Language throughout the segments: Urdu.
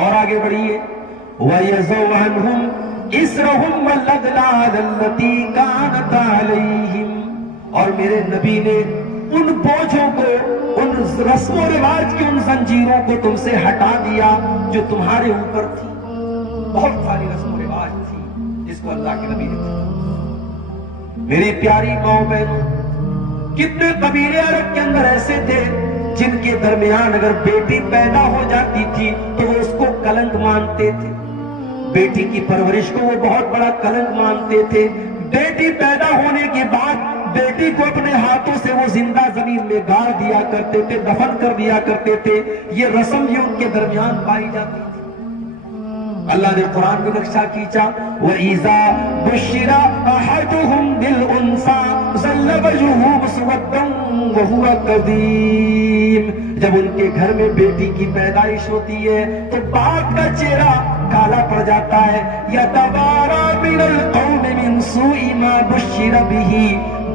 اور آگے بڑھیے وَيَزَوْ عَنْهُمْ إِسْرَهُمْ وَالْأَغْلَالَ الَّتِي كَانَتْ عَلَيْهِمْ، اور میرے نبی نے ان بوجھوں کو، ان رسم و رواج کی ان زنجیروں کو تم سے ہٹا دیا جو تمہارے اوپر تھی۔ بہت ساری رسم و رواج تھی جس کو اللہ کے نبی نے تھی۔ میری پیاری ماؤں بہنوں، کتنے قبیلے عرب کے اندر ایسے تھے جن کے درمیان اگر بیٹی پیدا ہو جاتی تھی تو وہ اس کو کلنک مانتے تھے، بیٹی کی پرورش کو وہ بہت بڑا کلنک مانتے تھے۔ بیٹی پیدا ہونے کے بعد بیٹی کو اپنے ہاتھوں سے وہ زندہ زمین میں گاڑ دیا کرتے تھے، دفن کر دیا کرتے تھے۔ یہ رسم یہ ان کے درمیان پائی جاتی تھی۔ اللہ نے قرآن میں نقشہ کھینچا وَإِذَا بُشِّرَ أَحَدُهُمْ بِالْأُنْثَىٰ ظَلَّ وَجْهُهُ مُسْوَدًّا وَهُوَ كَظِيمٌ، جب ان کے گھر میں بیٹی کی پیدائش ہوتی ہے تو باپ کا چہرہ کالا پڑ جاتا ہے۔ يَتَوَارَىٰ مِنَ الْقَوْمِ مِنْ سُوءِ مَا بُشِّرَ بِهِ،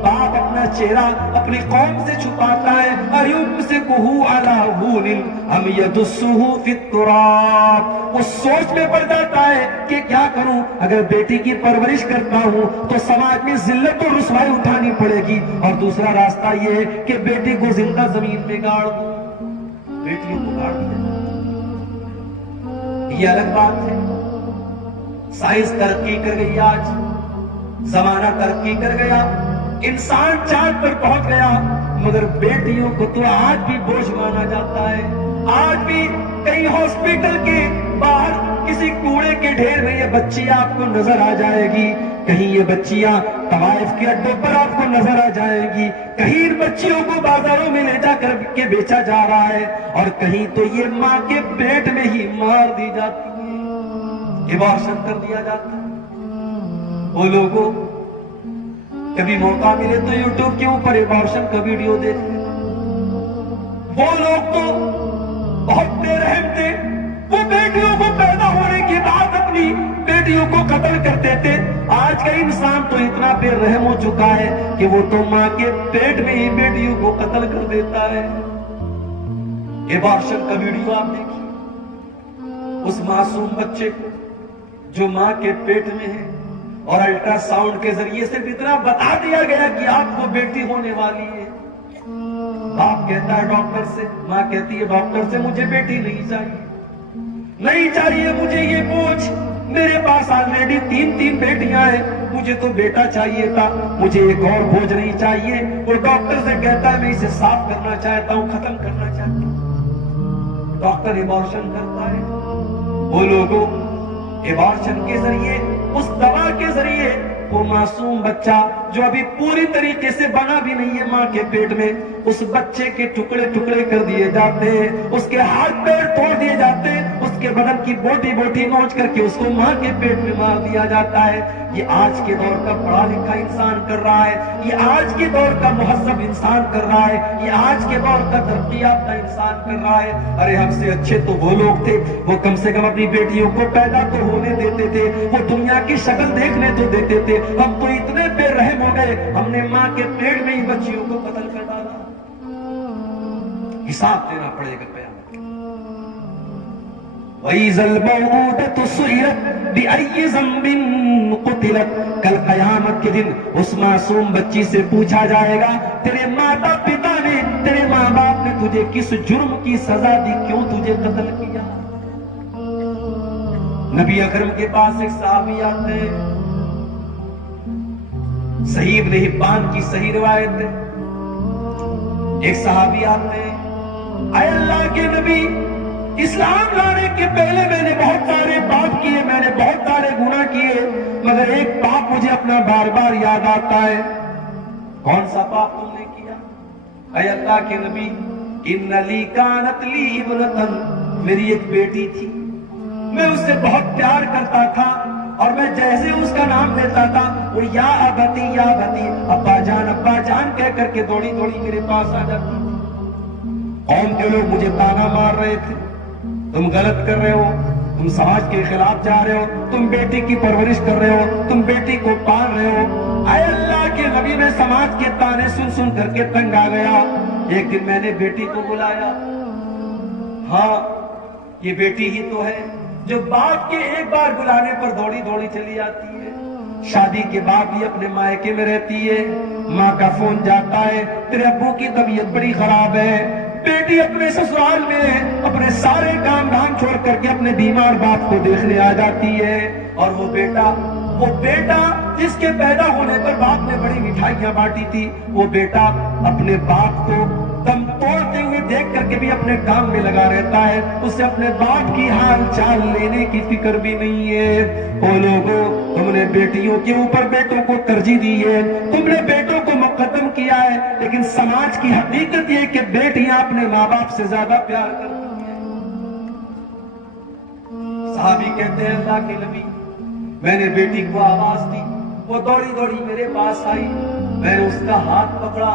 باپ اپنا چہرہ اپنی قوم سے چھپاتا ہے۔ أَيُمْسِكُهُ عَلَىٰ هُونٍ أَمْ يَدُسُّهُ فِي التُّرَابِ، اس سوچ میں پڑ جاتا ہے کہ کیا کروں، اگر بیٹی کی پرورش کرتا ہوں تو سماج میں ذلت و رسوائی اٹھانی پڑے گی، اور دوسرا راستہ یہ ہے کہ بیٹی کو زندہ زمین میں گاڑ دوں۔ بیٹیوں کو گاڑ دیا، یہ الگ بات ہے۔ سائنس ترقی کر گئی، آج زمانہ ترقی کر گیا، انسان چاند پر پہنچ گیا، مگر بیٹیوں کو تو آج بھی بوجھ مانا جاتا ہے۔ آج بھی کئی ہاسپٹل کے باہر کسی کوڑے کے ڈھیر میں یہ بچی آپ کو نظر آ جائے گی، کہیں یہ بچیاں طوائف کے اڈوں پر آپ کو نظر آ جائے گی، کہیں ان بچیوں کو بازاروں میں لے جا کر کے بیچا جا رہا ہے، اور کہیں تو یہ ماں کے پیٹ میں ہی مار دی جاتی ہے، ابارشن کر دیا جاتا ہے۔ وہ لوگوں کبھی موقع ملے تو یوٹیوب کے اوپر ابارشن کا ویڈیو دیکھیں۔ وہ لوگ تو بہت بے رحم تھے، وہ بیٹیوں کو پیدا ہونے کے بعد اپنی بیٹیوں کو قتل کرتے تھے۔ آج کا انسان تو اتنا بے رحم ہو چکا ہے کہ وہ تو ماں کے پیٹ میں ہی بیٹیوں کو قتل کر دیتا ہے۔ ابارشن کا ویڈیو آپ دیکھیے، اس معصوم بچے کو جو ماں کے پیٹ میں ہے، اور الٹرا ساؤنڈ کے ذریعے سے اتنا بتا دیا گیا کہ آپ کو بیٹی ہونے والی ہے۔ باپ کہتا ہے ڈاکٹر سے، ماں کہتی ہے ڈاکٹر سے مجھے بیٹی نہیں چاہیے، نہیں چاہیے مجھے یہ بوجھ، میرے پاس آلریڈی تین بیٹیاں ہیں، مجھے تو بیٹا چاہیے تھا، مجھے ایک اور بوجھ نہیں چاہیے۔ وہ ڈاکٹر سے کہتا ہے میں اسے صاف کرنا چاہتا ہوں، ختم کرنا چاہتا ہوں۔ ڈاکٹر ابارشن کرتا ہے۔ وہ لوگوں ابارشن کے ذریعے، اس دوا کے ذریعے، وہ معصوم بچہ جو ابھی پوری طریقے سے بنا بھی نہیں ہے ماں کے پیٹ میں، اس بچے کے ٹکڑے ٹکڑے کر دیے جاتے ہیں، اس کے ہاتھ پیر توڑ دیے جاتے ہیں، اس کے بدن کی بوٹی بوٹی نوچ کر کے اس کو ماں کے پیٹ میں مار دیا جاتا ہے۔ یہ آج کے دور کا پڑھا لکھا انسان کر رہا ہے، یہ آج کے دور کا مہذب انسان کر رہا ہے، یہ آج کے دور کا ترقی یافتہ انسان کر رہا ہے۔ ارے ہم سے اچھے تو وہ لوگ تھے، وہ کم سے کم اپنی بیٹیوں کو پیدا تو ہونے دیتے تھے، وہ دنیا کی شکل دیکھنے تو دیتے تھے۔ ہم تو اتنے بے رحم ہو گئے، ہم نے ماں کے پیٹ میں ہی بچیوں کو قتل کر ڈالا۔ حساب دینا پڑے گا قیامت۔ وَإِذَا الْمَوْءُودَةُ سُئِلَتْ بِأَيِّ ذَنبٍ قُتِلَتْ، کل قیامت کے دن اس معصوم بچی سے پوچھا جائے گا تیرے ماتا پتا نے، تیرے ماں باپ نے تجھے کس جرم کی سزا دی، کیوں تجھے قتل کیا؟ نبی اکرم کے پاس ایک صحابی آتے ہیں، صحیح ابن حبان کی صحیح روایت ہے، ایک صحابی آتے ہیں، اے اللہ کے نبی، اسلام لانے کے پہلے میں نے بہت سارے پاپ کیے، میں نے بہت سارے گناہ کیے، مگر ایک پاپ مجھے اپنا بار بار یاد آتا ہے۔ کون سا پاپ تم نے کیا؟ اے اللہ کے نبی، ان لی کانت لی ابنتن، میری ایک بیٹی تھی، میں اس سے بہت پیار کرتا تھا، اور میں جیسے اس کا نام لیتا تھا وہ یا ابتی یا ابتی، ابا جان کہہ کر کے دوڑی دوڑی میرے پاس آ جاتی تھی۔ قوم کے لوگ مجھے تانا مار رہے تھے، تم غلط کر رہے ہو، تم سماج کے خلاف جا رہے ہو، تم بیٹی کی پرورش کر رہے ہو، تم بیٹی کو پال رہے ہو۔ اے اللہ کے نبی، میں سماج کے تانے سن سن کر کے تنگ آ گیا۔ ایک دن میں نے بیٹی کو بلایا، ہاں یہ بیٹی ہی تو ہے جو باپ کے ایک بار بلانے پر دوڑی دوڑی چلی آتی ہے، شادی کے بعد بھی اپنے مائکے میں رہتی ہے، ماں کا فون جاتا ہے تیرے ابو کی طبیعت بڑی خراب ہے، بیٹی اپنے سسرال میں اپنے سارے کام دھام چھوڑ کر کے اپنے بیمار باپ کو دیکھنے آ جاتی ہے، اور وہ بیٹا جس کے پیدا ہونے پر باپ نے بڑی مٹھائیاں بانٹی تھی، وہ بیٹا اپنے باپ کو دم توڑتے ہوئے دیکھ کر کے بھی اپنے کام میں لگا رہتا ہے، اسے اپنے باپ کی حال چال لینے کی فکر بھی نہیں ہے۔ او لوگوں، تم نے بیٹیوں کے اوپر بیٹوں کو ترجیح دی ہے، تم نے بیٹوں کو مقدم کیا ہے، لیکن سماج کی حقیقت یہ کہ بیٹیاں اپنے ماں باپ سے زیادہ پیار کرتی ہیں۔ صحابی کہتے ہیں اللہ کے نبی، میں نے بیٹی کو آواز دی، وہ دوڑی دوڑی میرے پاس آئی، میں نے اس کا ہاتھ پکڑا،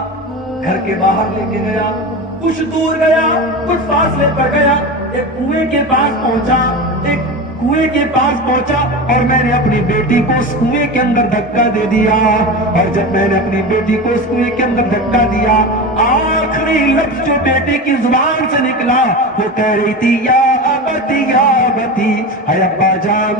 گھر کے باہر لے کے گیا، کچھ دور گیا، کچھ فاصلے پر گیا، ایک کنویں کے پاس پہنچا اور میں نے اپنی بیٹی کو اس کنویں کے اندر دھکا دے دیا، اور جب میں نے اپنی بیٹی کو اس کنویں کے اندر دھکا دیا، آخری لفظ جو بیٹی کی زبان سے نکلا وہ کہہ رہی تھی یا ابتی یا ابتی، اے ابا جان،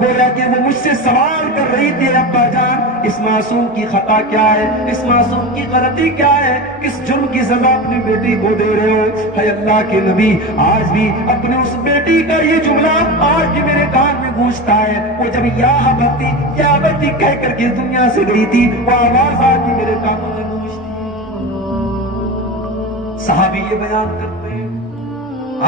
گویا کہ وہ مجھ سے سوال کر رہی تھی، ابا جان اس معصوم کی خطا کیا ہے، اس معصوم کی غلطی کیا ہے، کس جرم کی سزا اپنی بیٹی کو دے رہے ہو۔ اے اللہ کے نبی، آج بھی اپنے اس بیٹی کا یہ جملہ آج بھی میرے کان میں گونجتا ہے، وہ جب یا ابتی کہہ کر کے دنیا سے گئی تھی، وہ آواز آج بھی میرے کانوں میں گونجتی ہے۔ صحابی یہ بیان کرتے ہیں،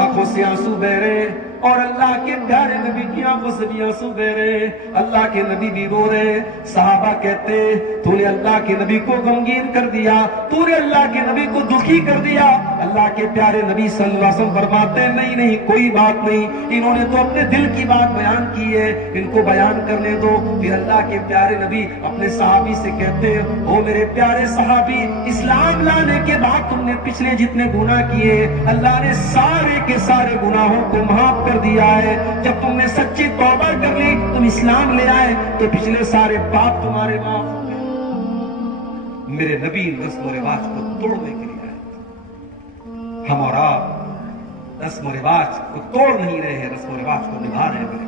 آنکھوں سے آنسو بہ رہے، اور اللہ کے پیارے نبی کی آنکھوں سے بھی آنسو بہ رہے، اللہ کے نبی بھی رو رہے۔ صحابہ کہتے تو نے اللہ کے نبی کو غمگین کر دیا، تو نے اللہ کے نبی کو دکھی کر دیا۔ اللہ کے پیارے نبی صلی اللہ علیہ وسلم فرماتے ہیں نہیں کوئی بات نہیں، انہوں نے تو اپنے دل کی بات بیان کی ہے، ان کو بیان کرنے دو۔ پھر اللہ کے پیارے نبی اپنے صحابی سے کہتے ہیں او میرے پیارے صحابی، اسلام لانے کے بعد تم نے پچھلے جتنے گناہ کیے اللہ نے سارے کے سارے گناہوں کو معاف کر دیا ہے، جب تم نے سچی توبہ کر لی، تم اسلام لے آئے تو پچھلے سارے پاپ تمہارے معاف ہو گئے۔ میرے نبی رسم و رواج کو توڑنے کے لیے آئے، ہم اور آپ رسم و رواج کو توڑ نہیں رہے ہیں، رسم و رواج کو نبھا رہے ہیں۔ میرے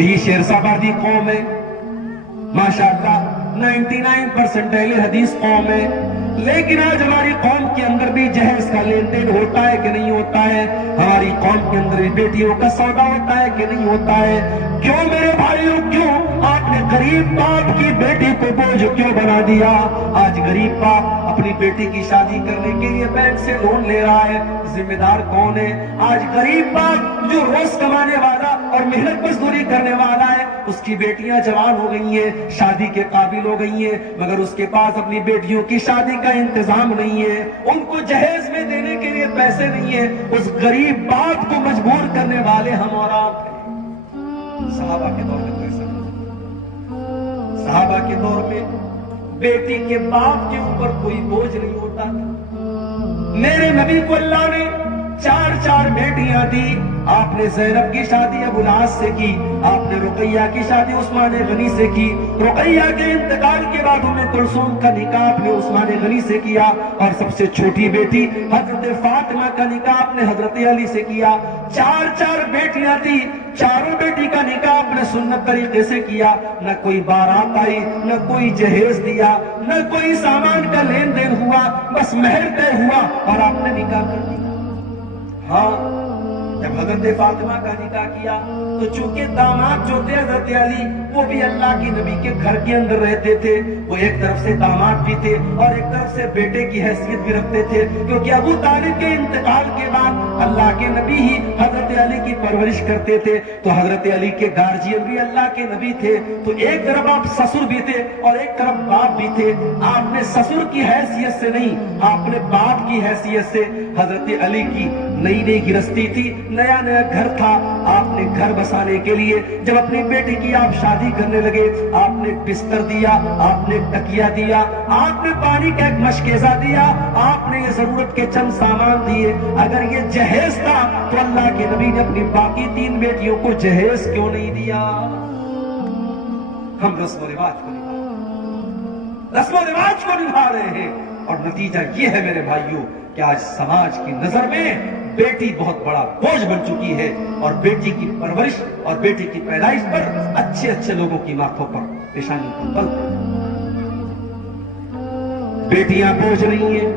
یہی شیرسابادی قوم ہے، ماشاءاللہ 99% اہل حدیث قوم ہے، لیکن آج ہماری قوم کے اندر بھی جہیز کا لین دین ہوتا ہے کہ نہیں ہوتا ہے؟ ہماری قوم کے اندر بیٹیوں کا سودا ہوتا ہے کہ نہیں ہوتا ہے؟ کیوں میرے بھائیوں، کیوں آپ نے غریب باپ کی بیٹی کو بوجھ کیوں بنا دیا؟ آج غریب باپ اپنی بیٹی کی شادی کرنے کے لیے بینک سے لون لے رہا ہے، ذمہ دار کون ہے؟ آج غریب باپ جو روز کمانے والا اور محنت مزدوری کرنے والا ہے، اس کی بیٹیاں جوان ہو گئی ہیں، شادی کے قابل ہو گئی ہیں، مگر اس کے پاس اپنی بیٹیوں کی شادی کا انتظام نہیں ہے، ان کو جہیز میں دینے کے لیے پیسے نہیں ہیں، اس غریب باپ کو مجبور کرنے والے ہم اور آپ ہیں۔ صحابہ کے دور میں ایسا نہیں، صحابہ کے دور میں بیٹی کے باپ کے اوپر کوئی بوجھ نہیں ہوتا تھا۔ میرے نبی کو اللہ نے چار بیٹیاں دی، آپ نے زینب کی شادی ابو العاص سے کی، آپ نے رقیہ کی شادی عثمان غنی سے کی، رقیہ کے انتقال کے بعد ام کلثوم کا نکاح آپ نے عثمان غنی سے کیا، اور سب سے چھوٹی بیٹی حضرت فاطمہ کا نکاح آپ نے حضرت علی سے کیا۔ چار بیٹیاں تھی، چاروں بیٹی کا نکاح آپ نے سنت طریقے سے کیا، نہ کوئی بارات آئی، نہ کوئی جہیز دیا، نہ کوئی سامان کا لین دین ہوا، بس مہر طے ہوا اور آپ نے نکاح کر دیا۔ ہاں، جب حضرت فاطمہ کا نکاح کیا تو چونکہ داماد جو تھے حضرت علی، وہ بھی اللہ کے نبی کے گھر کے اندر رہتے تھے، وہ ایک طرف سے داماد بھی تھے اور ایک طرف سے بیٹے کی حیثیت بھی رکھتے تھے، کیونکہ ابو طالب کے انتقال کے بعد اللہ کے نبی ہی حضرت علی کی پرورش کرتے تھے، تو حضرت علی کے گارجین بھی اللہ کے نبی تھے، تو ایک طرف آپ سسر بھی تھے اور ایک طرف باپ بھی تھے۔ آپ نے سسر کی حیثیت سے نہیں، آپ نے باپ کی حیثیت سے، حضرت علی کی نئی گرستی تھی، نیا گھر تھا، آپ نے گھر بسانے کے لیے جب اپنی بیٹی کی آپ شادی کرنے لگے، آپ نے بستر دیا، آپ نے تکیہ دیا، آپ نے پانی کا ایک مشکیزہ دیا، آپ نے یہ ضرورت کے چند سامان دیے۔ اگر یہ جہیز تھا تو اللہ کے نبی نے اپنی باقی 3 بیٹیوں کو جہیز کیوں نہیں دیا؟ ہم رسم و رواج کو نبھا رہے ہیں، اور نتیجہ یہ ہے میرے بھائیوں کہ آج سماج کی نظر میں بیٹی بہت بڑا بوجھ بن چکی ہے، اور بیٹی کی پرورش اور بیٹی کی پیدائش پر اچھے اچھے لوگوں کی ماتھوں پر پیشانی پر پل بیٹیاں بوجھ نہیں ہیں۔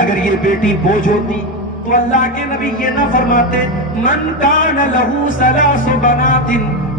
اگر یہ بیٹی بوجھ ہوتی تو اللہ کے نبی یہ نہ فرماتے من کان لہو ثلاث بنات،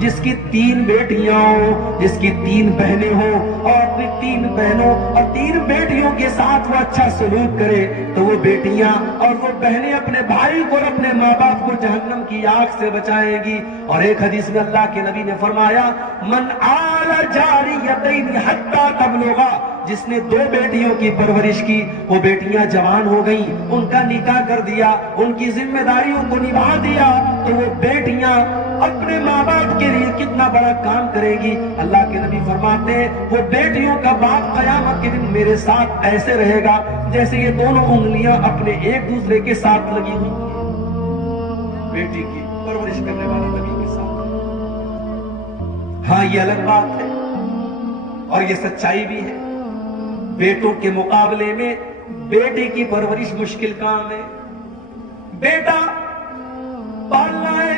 جس کی 3 بیٹیاں ہوں، جس کی 3 بہنیں ہوں، اور اپنی 3 بہنوں اور 3 بیٹیوں کے ساتھ وہ اچھا سلوک کرے، تو وہ بیٹیاں اور وہ بہنیں اپنے بھائی کو اور اپنے ماں باپ کو جہنم کی آگ سے بچائیں گی۔ اور ایک حدیث میں اللہ کے نبی نے فرمایا من آل جاریتین حتی تبلغا، جس نے 2 بیٹیوں کی پرورش کی، وہ بیٹیاں جوان ہو گئیں، ان کا نکاح کر دیا، ان کی ذمہ داریوں کو نبھا دیا، تو وہ بیٹیاں اپنے ماں باپ کے لیے کتنا بڑا کام کرے گی۔ اللہ کے نبی فرماتے ہیں وہ بیٹیوں کا باپ قیامت کے دن میرے ساتھ ایسے رہے گا جیسے یہ دونوں انگلیاں اپنے ایک دوسرے کے ساتھ لگی ہوئی ہیں، بیٹی کی پرورش کرنے والے نبی کے ساتھ۔ ہاں یہ الگ بات ہے اور یہ سچائی بھی ہے، بیٹوں کے مقابلے میں بیٹی کی پرورش مشکل کام ہے۔ بیٹا پالنا ہے،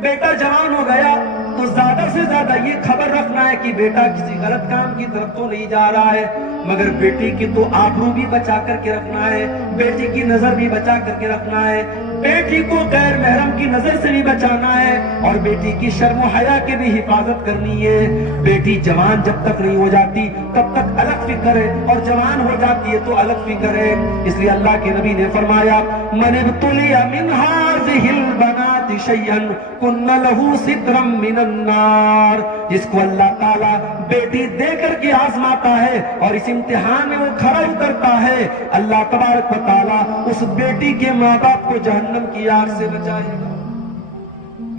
بیٹا جوان ہو گیا تو زیادہ سے زیادہ یہ خبر رکھنا ہے کہ بیٹا کسی غلط کام کی طرف تو نہیں جا رہا ہے، مگر بیٹی کی تو آبرو بھی بچا کر کے رکھنا ہے، بیٹی کی نظر بھی بچا کر کے رکھنا ہے، بیٹی کو غیر محرم کی نظر سے بھی بچانا ہے، اور بیٹی کی شرم و حیا کی بھی حفاظت کرنی ہے۔ بیٹی جوان جب تک نہیں ہو جاتی تب تک الگ فکر ہے، اور جوان ہو جاتی ہے تو الگ فکر ہے۔ اس لیے اللہ کے نبی نے فرمایا من ابتلی من هذه البنات شيئا كن له سترا من النار، جس کو اللہ تعالیٰ بیٹی دے کر کے آزماتا ہے اور اس امتحان میں وہ کھڑا اترتا ہے، اللہ تبارک و تعالیٰ اس بیٹی کے ماں باپ کو جہنم کی آگ سے بچائے گا۔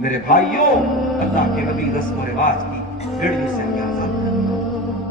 میرے بھائیوں، اللہ کے نبی رسم و رواج کی بیڑیوں سے